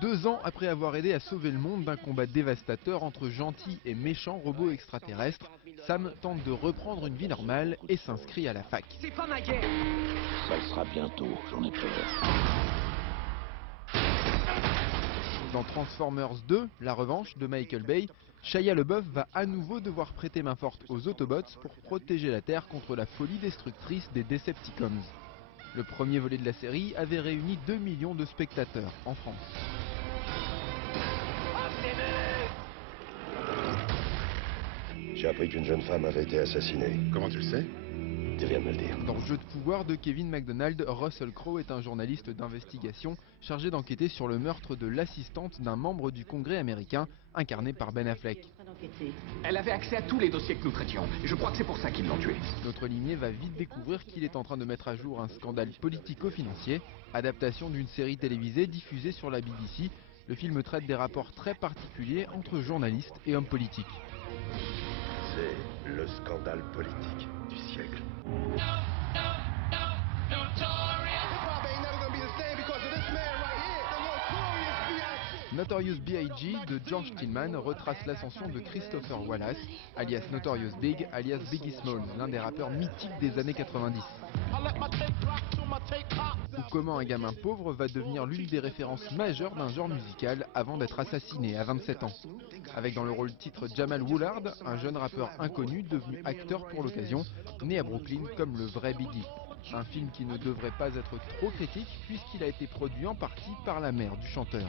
2 ans après avoir aidé à sauver le monde d'un combat dévastateur entre gentils et méchants robots extraterrestres, Sam tente de reprendre une vie normale et s'inscrit à la fac. C'est pas ma guerre. Ça le sera bientôt, j'en ai peur. Dans Transformers 2, la revanche de Michael Bay, Shia LaBeouf va à nouveau devoir prêter main forte aux Autobots pour protéger la Terre contre la folie destructrice des Decepticons. Le premier volet de la série avait réuni 2 millions de spectateurs en France. J'ai appris qu'une jeune femme avait été assassinée. Comment tu le sais? Tu viens de me le dire. Dans Jeu de pouvoir de Kevin MacDonald, Russell Crowe est un journaliste d'investigation chargé d'enquêter sur le meurtre de l'assistante d'un membre du Congrès américain, incarné par Ben Affleck. Elle avait accès à tous les dossiers que nous traitions. Je crois que c'est pour ça qu'ils l'ont tué. Notre limier va vite découvrir qu'il est en train de mettre à jour un scandale politico-financier, adaptation d'une série télévisée diffusée sur la BBC. Le film traite des rapports très particuliers entre journalistes et hommes politiques. C'est le scandale politique du siècle. Notorious B.I.G. de George Tillman retrace l'ascension de Christopher Wallace, alias Notorious Big, alias Biggie Smalls, l'un des rappeurs mythiques des années 90. Ou comment un gamin pauvre va devenir l'une des références majeures d'un genre musical avant d'être assassiné à 27 ans. Avec dans le rôle titre Jamal Woolard, un jeune rappeur inconnu devenu acteur pour l'occasion, né à Brooklyn comme le vrai Biggie. Un film qui ne devrait pas être trop critique puisqu'il a été produit en partie par la mère du chanteur.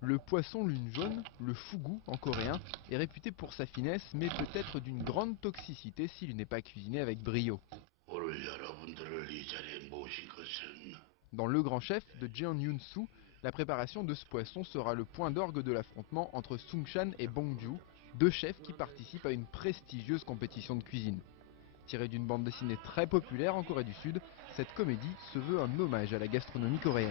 Le poisson lune jaune, le fugu en coréen, est réputé pour sa finesse mais peut-être d'une grande toxicité s'il n'est pas cuisiné avec brio. Dans Le Grand Chef de Jeon Yoon-soo, la préparation de ce poisson sera le point d'orgue de l'affrontement entre Sung-chan et Bong-joon, deux chefs qui participent à une prestigieuse compétition de cuisine. Tirée d'une bande dessinée très populaire en Corée du Sud, cette comédie se veut un hommage à la gastronomie coréenne.